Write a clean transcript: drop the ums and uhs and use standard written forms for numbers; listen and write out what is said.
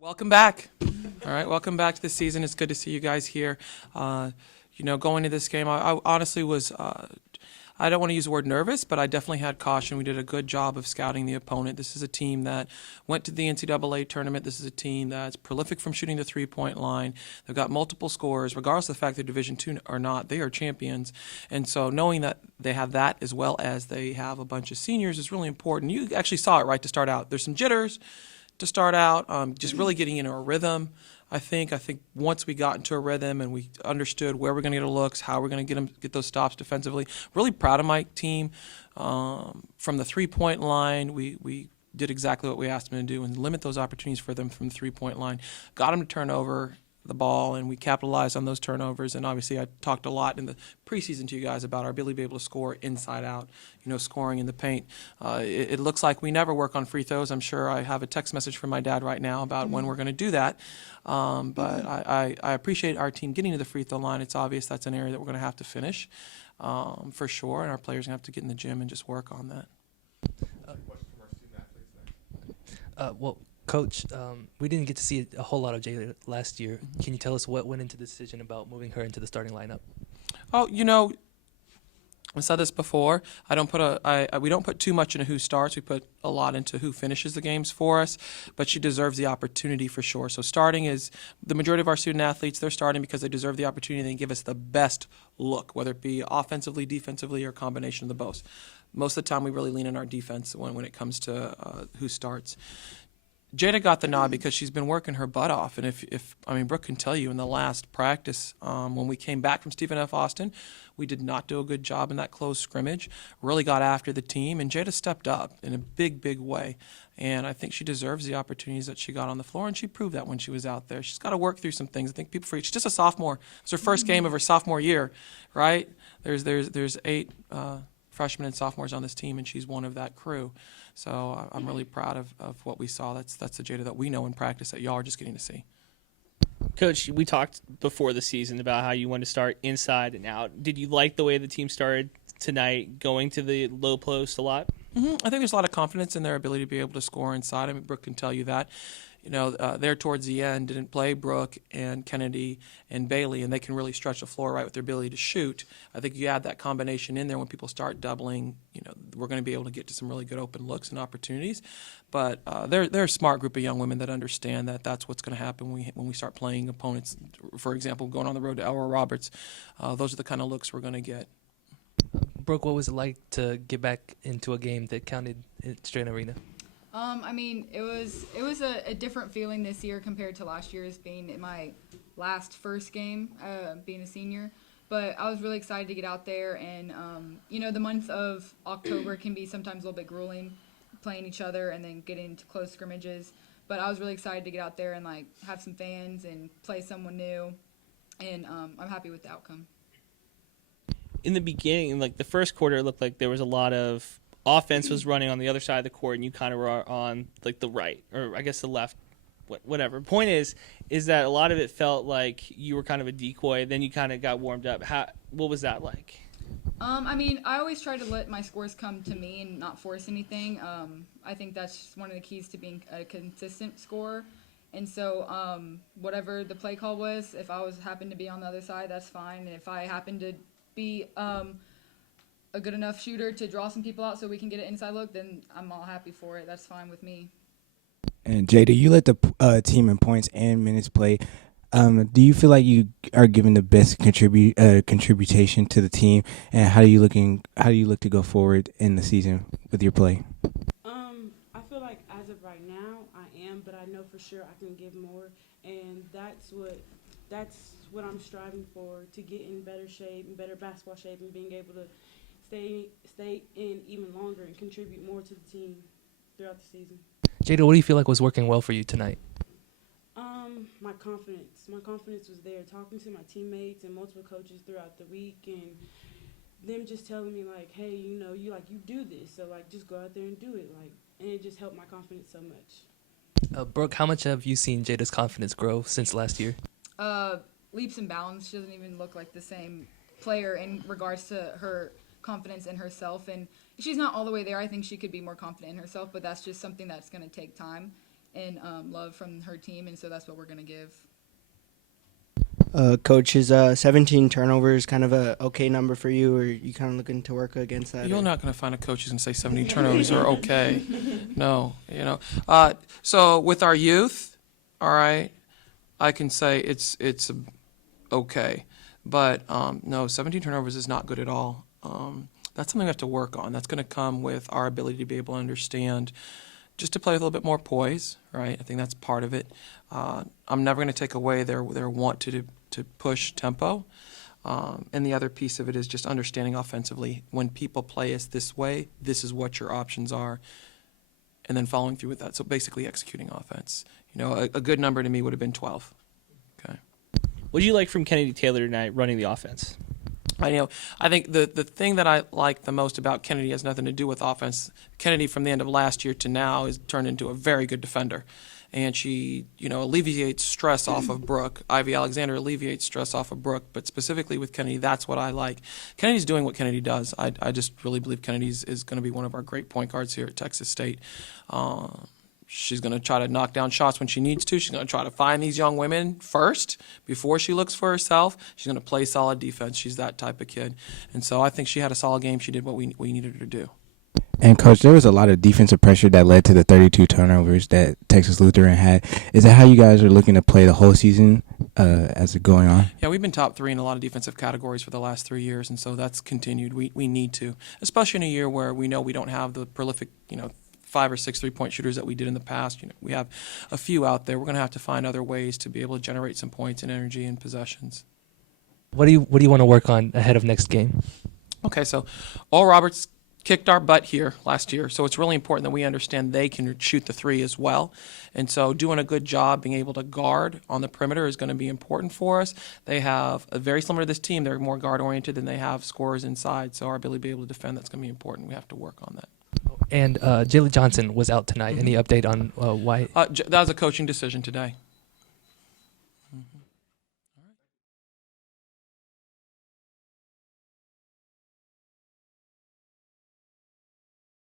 Welcome back. All right, welcome back to the season. It's good to see you guys here. Going into this game, I honestly was, I don't want to use the word nervous, but I definitely had caution. We did a good job of scouting the opponent. This is a team that went to the NCAA tournament. This is a team that's prolific from shooting the three-point line. They've got multiple scorers. Regardless of the fact they're Division II or not, they are champions. And so knowing that they have that as well as they have a bunch of seniors is really important. You actually saw it right to start out. There's some jitters to start out, just really getting into a rhythm. I think once we got into a rhythm and we understood where we're going to get our looks, how we're going to get those stops defensively. Really proud of my team. From the three-point line, we did exactly what we asked them to do and limit those opportunities for them from the three-point line. Got them to turn over the ball, and we capitalized on those turnovers. And obviously, I talked a lot in the preseason to you guys about our ability to be able to score inside out, scoring in the paint. It looks like we never work on free throws. I'm sure I have a text message from my dad right now about when we're going to do that. But I appreciate our team getting to the free throw line. It's obvious that's an area that we're going to have to finish for sure, and our players are going to have to get in the gym and just work on that. Well, Coach, we didn't get to see a whole lot of Jada last year. Can you tell us what went into the decision about moving her into the starting lineup? Oh, I said this before. We don't put too much into who starts. We put a lot into who finishes the games for us. But she deserves the opportunity for sure. So starting is the majority of our student athletes. They're starting because they deserve the opportunity and give us the best look, whether it be offensively, defensively, or a combination of the both. Most of the time, we really lean on our defense when it comes to who starts. Jada got the nod because she's been working her butt off, and Brooke can tell you in the last practice when we came back from Stephen F. Austin, we did not do a good job in that close scrimmage. Really got after the team, and Jada stepped up in a big, big way. And I think she deserves the opportunities that she got on the floor, and she proved that when she was out there. She's got to work through some things. I think people forget she's just a sophomore. It's her first game of her sophomore year, right? There's 8 freshmen and sophomores on this team, and she's one of that crew. So I'm really proud of what we saw. That's the Jada that we know in practice that y'all are just getting to see. Coach, we talked before the season about how you wanted to start inside and out. Did you like the way the team started tonight, going to the low post a lot? I think there's a lot of confidence in their ability to be able to score inside. Brooke can tell you that. There towards the end didn't play Brooke and Kennedy and Bailey, and they can really stretch the floor right with their ability to shoot. I think you add that combination in there when people start doubling, we're going to be able to get to some really good open looks and opportunities. But they're a smart group of young women that understand that that's what's going to happen when we start playing opponents. For example, going on the road to Elra Roberts, those are the kind of looks we're going to get. Brooke, what was it like to get back into a game that counted at Strand Arena? It was a different feeling this year compared to last year's being my first game, being a senior. But I was really excited to get out there, and the month of October can be sometimes a little bit grueling, playing each other and then getting into close scrimmages. But I was really excited to get out there and have some fans and play someone new, and I'm happy with the outcome. In the beginning, the first quarter, it looked like there was a lot of offense was running on the other side of the court, and you kind of were on the right, or I guess the left, whatever. Point is that a lot of it felt like you were kind of a decoy. Then you kind of got warmed up. What was that like? I always try to let my scores come to me and not force anything. I think that's just one of the keys to being a consistent scorer. And so whatever the play call was, if I happened to be on the other side, that's fine. And if I happen to be a good enough shooter to draw some people out so we can get an inside look, then I'm all happy for it. That's fine with me. And Jada, you led the team in points and minutes play. Do you feel like you are giving the best contribution to the team, and how do you look to go forward in the season with your play? I feel like as of right now, I am, but I know for sure I can give more, and that's what I'm striving for, to get in better shape, and better basketball shape, and being able to stay in even longer and contribute more to the team throughout the season. Jada, what do you feel like was working well for you tonight? My confidence. My confidence was there. Talking to my teammates and multiple coaches throughout the week, and them just telling me hey, you do this, so just go out there and do it, and it just helped my confidence so much. Brooke, how much have you seen Jada's confidence grow since last year? Leaps and bounds. She doesn't even look like the same player in regards to her confidence in herself, and she's not all the way there. I think she could be more confident in herself, but that's just something that's going to take time. and love from her team, and so that's what we're going to give. Coach, is 17 turnovers kind of a okay number for you, or you kind of looking to work against that? You're not going to find a coach who's going to say 70 turnovers are okay. No, you know. So with our youth, all right, I can say it's okay. But no, 17 turnovers is not good at all. That's something we have to work on. That's going to come with our ability to be able to understand, just to play with a little bit more poise, right? I think that's part of it. I'm never going to take away their want to push tempo. And the other piece of it is just understanding offensively. When people play us this way, this is what your options are, and then following through with that. So basically executing offense. You know, a good number to me would have been 12. Okay. What did you like from Kennedy Taylor tonight running the offense? I think the thing that I like the most about Kennedy has nothing to do with offense. Kennedy, from the end of last year to now, has turned into a very good defender. And she, alleviates stress off of Brooke. Ivy Alexander alleviates stress off of Brooke, but specifically with Kennedy, that's what I like. Kennedy's doing what Kennedy does. I just really believe Kennedy is going to be one of our great point guards here at Texas State. She's going to try to knock down shots when she needs to. She's going to try to find these young women first before she looks for herself. She's going to play solid defense. She's that type of kid. And so I think she had a solid game. She did what we needed her to do. And, Coach, there was a lot of defensive pressure that led to the 32 turnovers that Texas Lutheran had. Is that how you guys are looking to play the whole season as it going on? Yeah, we've been top 3 in a lot of defensive categories for the last 3 years, and so that's continued. We need to, especially in a year where we know we don't have the prolific, 5 or 6 3-point shooters that we did in the past. We have a few out there. We're going to have to find other ways to be able to generate some points and energy and possessions. What do you want to work on ahead of next game? Okay, so Oral Roberts kicked our butt here last year, so it's really important that we understand they can shoot the 3 as well. And so doing a good job being able to guard on the perimeter is going to be important for us. They have a very similar to this team. They're more guard-oriented than they have scorers inside, so our ability to be able to defend, that's going to be important. We have to work on that. And Jaylee Johnson was out tonight. Any update on why? That was a coaching decision today.